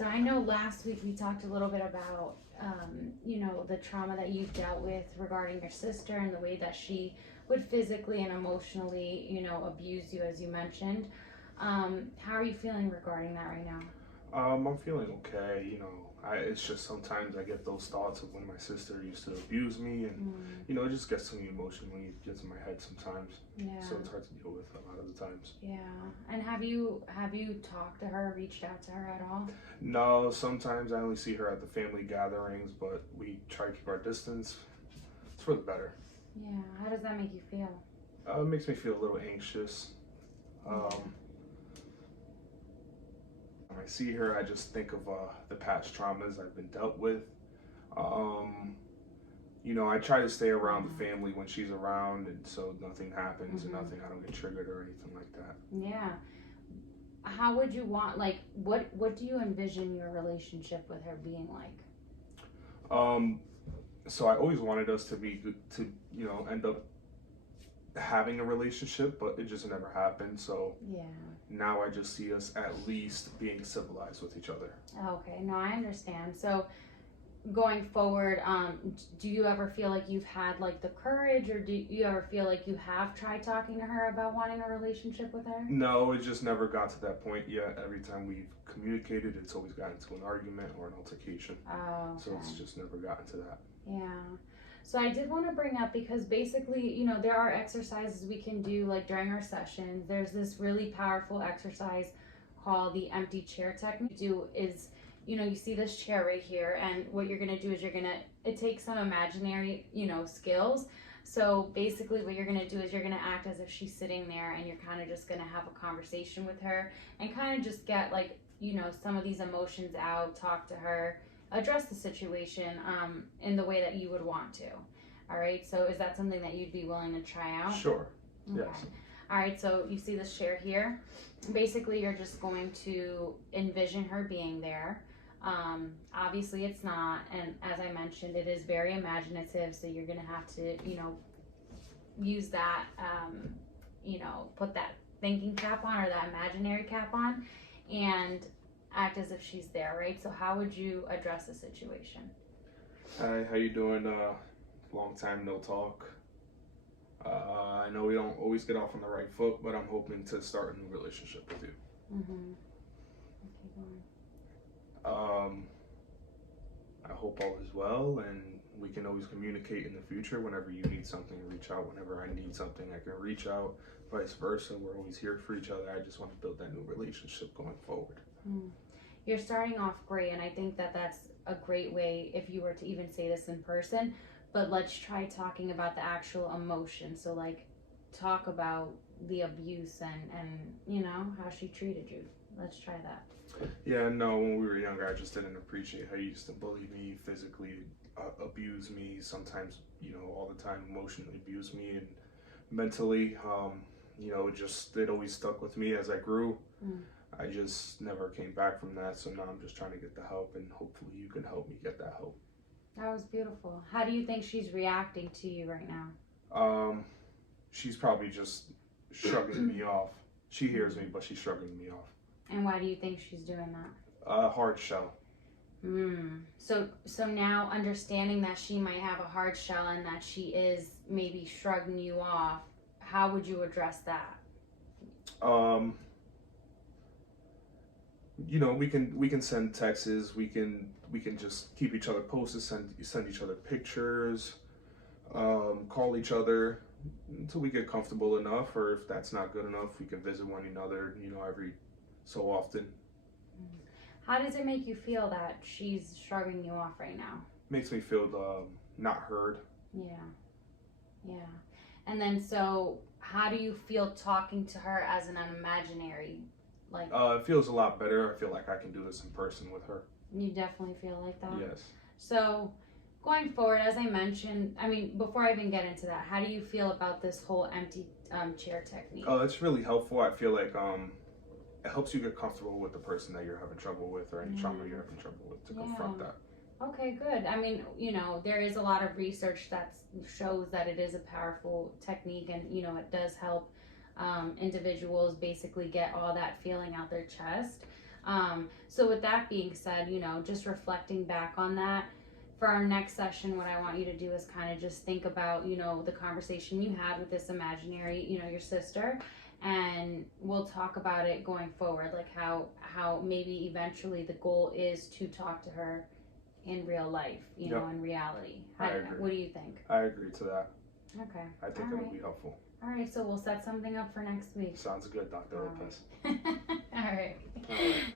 So I know last week we talked a little bit about, the trauma that you've dealt with regarding your sister and the way that she would physically and emotionally, abuse you, as you mentioned. How are you feeling regarding that right now? I'm feeling okay. It's just sometimes I get those thoughts of when my sister used to abuse me, and it just gets to me emotionally. It gets in my head sometimes, Yeah. so it's hard to deal with a lot of the times. Yeah. And have you talked to her, reached out to her at all? No, sometimes I only see her at the family gatherings, but we try to keep our distance. It's for the better. Yeah. How does that make you feel? It makes me feel a little anxious. Um, when I see her, I just think of the past traumas I've been dealt with. Um, I try to stay around the family when she's around, and so nothing happens and I don't get triggered or anything like that. Yeah. How would you want, like, what do you envision your relationship with her being like? Um, so I always wanted us to be good, to end up having a relationship, but it just never happened. So Yeah. now I just see us at least being civilized with each other. Okay. No, I understand. So going forward, do you ever feel like you've had like the courage, or do you ever feel like you have tried talking to her about wanting a relationship with her? No, it just never got to that point yet. Every time we've communicated, it's always gotten to an argument or an altercation. Oh, So it's just never gotten to that. yeah. So I did want to bring up, because basically, there are exercises we can do like during our sessions. There's this really powerful exercise called the empty chair technique. You see this chair right here, and what you're gonna do is it takes some imaginary, skills. So basically what you're gonna do is you're gonna act as if she's sitting there, and you're kind of just gonna have a conversation with her and kind of just get like, some of these emotions out, talk to her, address the situation in the way that you would want to. All right, so is that something that you'd be willing to try out? Sure. Okay. Yes. All right, so you see this chair here. Basically, you're just going to envision her being there. Obviously, it's not, and as I mentioned, it is very imaginative, so you're gonna have to, use that, put that thinking cap on, or that imaginary cap on, and act as if she's there, right? So how would you address the situation? Hi, how you doing? Long time no talk. I know we don't always get off on the right foot, but I'm hoping to start a new relationship with you. Mm-hmm. Okay, go on. I hope all is well, and we can always communicate in the future. Whenever you need something, reach out. Whenever I need something, I can reach out. Vice versa. We're always here for each other. I just want to build that new relationship going forward. You're starting off great, and I think that that's a great way if you were to even say this in person. But let's try talking about the actual emotion. So, like, talk about the abuse and how she treated you. Let's try that. Yeah, no, when we were younger, I just didn't appreciate how you used to bully me, physically abuse me, sometimes, all the time emotionally abuse me, and mentally. It always stuck with me as I grew. I just never came back from that, so now I'm just trying to get the help, and hopefully you can help me get that help. That was beautiful. How do you think she's reacting to you right now? She's probably just shrugging me off. She hears me, but she's shrugging me off. And why do you think she's doing that? Hard shell. So now, understanding that she might have a hard shell and that she is maybe shrugging you off, how would you address that? We can send texts. We can just keep each other posted. Send each other pictures. Call each other until we get comfortable enough, or if that's not good enough, we can visit one another. Every so often. How does it make you feel that she's shrugging you off right now? Makes me feel not heard. Yeah. And then, so how do you feel talking to her as an imaginary? Like, it feels a lot better. I feel like I can do this in person with her. you definitely feel like that? Yes. So going forward, as I mentioned, before I even get into that, how do you feel about this whole empty chair technique? It's really helpful. I feel like it helps you get comfortable with the person that you're having trouble with, or any trauma you're having trouble with, to confront that. Okay, good. There is a lot of research that shows that it is a powerful technique, and it does help individuals basically get all that feeling out their chest. So with that being said, you know, just reflecting back on that, for our next session, what I want you to do is kind of just think about, you know, the conversation you had with this imaginary, you know, your sister, and we'll talk about it going forward, like how maybe eventually the goal is to talk to her in real life, you know, in reality. I agree. What do you think? I agree to that. Okay. I think it'll be helpful. All right, so we'll set something up for next week. Sounds good, Dr. Lopez. All right. All right.